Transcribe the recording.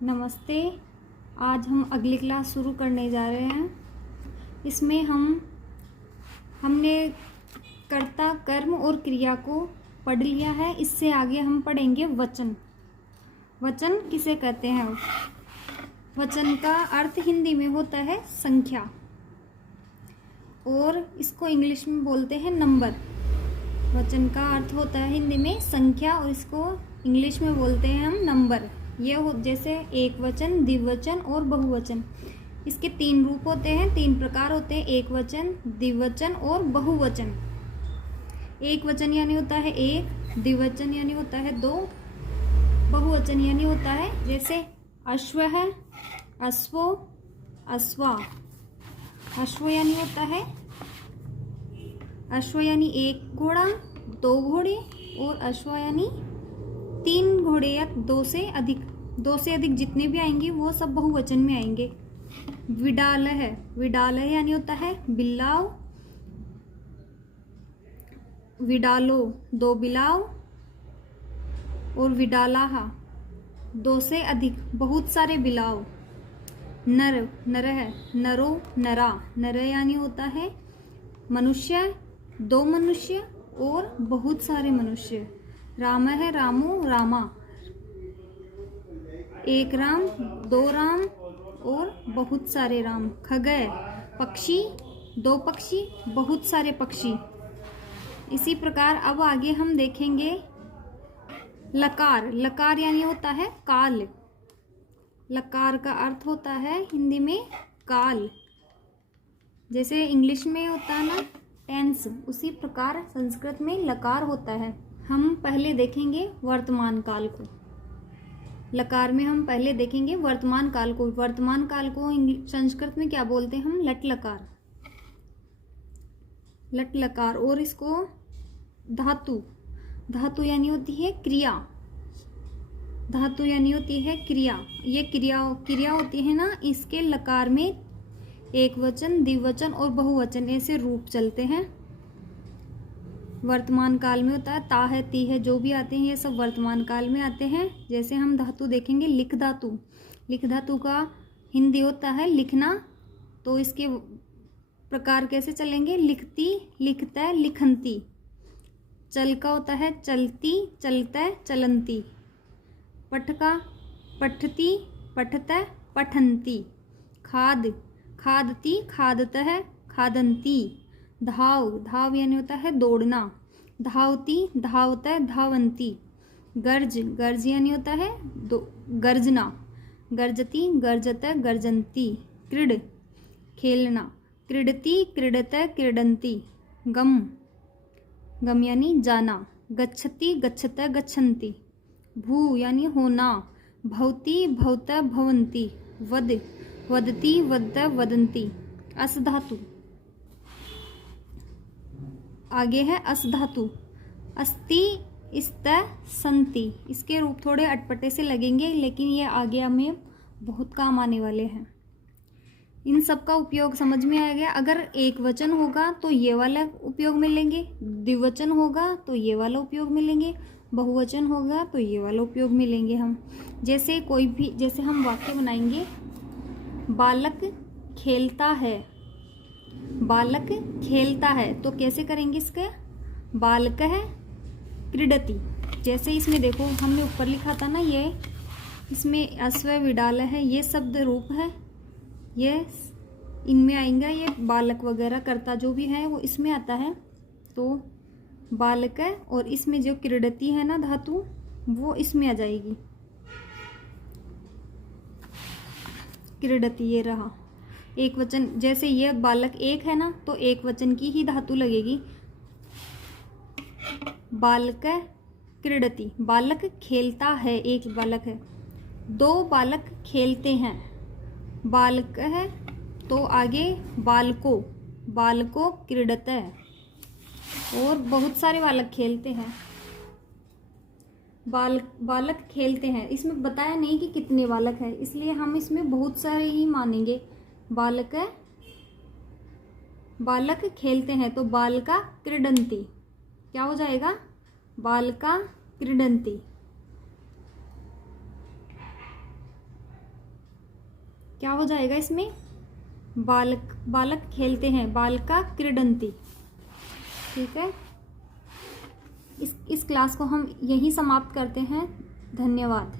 नमस्ते। आज हम अगली क्लास शुरू करने जा रहे हैं। इसमें हमने कर्ता, कर्म और क्रिया को पढ़ लिया है। इससे आगे हम पढ़ेंगे वचन। वचन किसे कहते हैं? वचन का अर्थ हिंदी में होता है संख्या, और इसको इंग्लिश में बोलते हैं नंबर। वचन का अर्थ होता है हिंदी में संख्या, और इसको इंग्लिश में बोलते हैं हम नंबर। ये हो जैसे एक वचन, द्विवचन और बहुवचन। इसके तीन रूप होते हैं, तीन प्रकार होते हैं: एक वचन, द्विवचन और बहुवचन। एक वचन यानी होता है एक, द्विवचन यानी होता है दो, बहुवचन यानी होता है जैसे अश्व है, अश्वो, अश्वा। अश्व यानी होता है, अश्व यानी एक घोड़ा, दो घोड़े, और अश्व यानी तीन घोड़े या दो से अधिक जितने भी आएंगे वो सब बहुवचन में आएंगे। विडाल है, विडाल यानी होता है बिल्लाव, विडालो दो बिलाव, और विडालाहा दो से अधिक बहुत सारे बिलाव। नर, नर है, नरो, नरा। नर यानी होता है मनुष्य, दो मनुष्य और बहुत सारे मनुष्य। राम है, रामो, रामा। एक राम, दो राम और बहुत सारे राम। खगय पक्षी, दो पक्षी, बहुत सारे पक्षी। इसी प्रकार अब आगे हम देखेंगे लकार। लकार यानी होता है काल। लकार का अर्थ होता है हिंदी में काल। जैसे इंग्लिश में होता है ना टेंस, उसी प्रकार संस्कृत में लकार होता है। हम पहले देखेंगे वर्तमान काल को। लकार में हम पहले देखेंगे वर्तमान काल को। वर्तमान काल को संस्कृत में क्या बोलते हैं हम? लट लकार। लट लकार। और इसको धातु, धातु यानी होती है क्रिया। धातु यानी होती है क्रिया। ये क्रिया होती है ना, इसके लकार में एक वचन, द्विवचन और बहुवचन ऐसे रूप चलते हैं। वर्तमान काल में होता है ता है, ती है, जो भी आते हैं ये सब वर्तमान काल में आते हैं। जैसे हम धातु देखेंगे लिख धातु। लिख धातु का हिंदी होता है लिखना। तो इसके प्रकार कैसे चलेंगे? लिखती, लिखता, लिखंती। चल का होता है चलती, चलता, चलंती। पठ का पठती, पठता, पठंती। खाद, खादती, खादतः, खादंती। धाव, धाव यानी होता है दौड़ना। धावती, धावता, धावंती। गर्ज, गर्ज यानी होता है गर्जना। गर्जती, गर्जता, गर्जंती। क्रीड, खेलना। क्रीडती, क्रीडता, क्रीडंती। गम, गम यानी जाना। गच्छति, गच्छता, गच्छन्ति। भू यानी होना। भवती, भवता, भवंती। वद, वदती, वदता, वदंती। अस धातु। आगे है अस धातु। अस्ति, स्त, संति। इसके रूप थोड़े अटपटे से लगेंगे, लेकिन ये आगे हमें बहुत काम आने वाले हैं। इन सब का उपयोग समझ में आ गया। अगर एक वचन होगा तो ये वाला उपयोग में लेंगे, द्विवचन होगा तो ये वाला उपयोग में लेंगे, बहुवचन होगा तो ये वाला उपयोग में लेंगे हम। जैसे कोई भी, जैसे हम वाक्य बनाएंगे, बालक खेलता है। बालक खेलता है तो कैसे करेंगे इसका? बालक है क्रीडति। जैसे इसमें देखो हमने ऊपर लिखा था ना, ये इसमें अश्व, विडाल है, ये शब्द रूप है, ये इनमें आएंगे। ये बालक वगैरह कर्ता जो भी है वो इसमें आता है। तो बालक है, और इसमें जो क्रीडति है ना धातु, वो इसमें आ जाएगी। क्रीडति ये रहा एक वचन। जैसे ये बालक एक है ना, तो एक वचन की ही धातु लगेगी। बालक क्रीडति, बालक खेलता है, एक बालक है। दो बालक खेलते हैं। बालक है तो आगे बालको, बालको क्रीडत है, और बहुत सारे बालक खेलते हैं। बालक खेलते हैं, इसमें बताया नहीं कि कितने बालक है, इसलिए हम इसमें बहुत सारे ही मानेंगे। बालक, बालक खेलते हैं तो बालका क्रीडंती क्या हो जाएगा? बालका क्रीडंती। क्या हो जाएगा इसमें? बालक, बालक खेलते हैं, बालका क्रीडन्ति। ठीक है, इस क्लास को हम यहीं समाप्त करते हैं। धन्यवाद।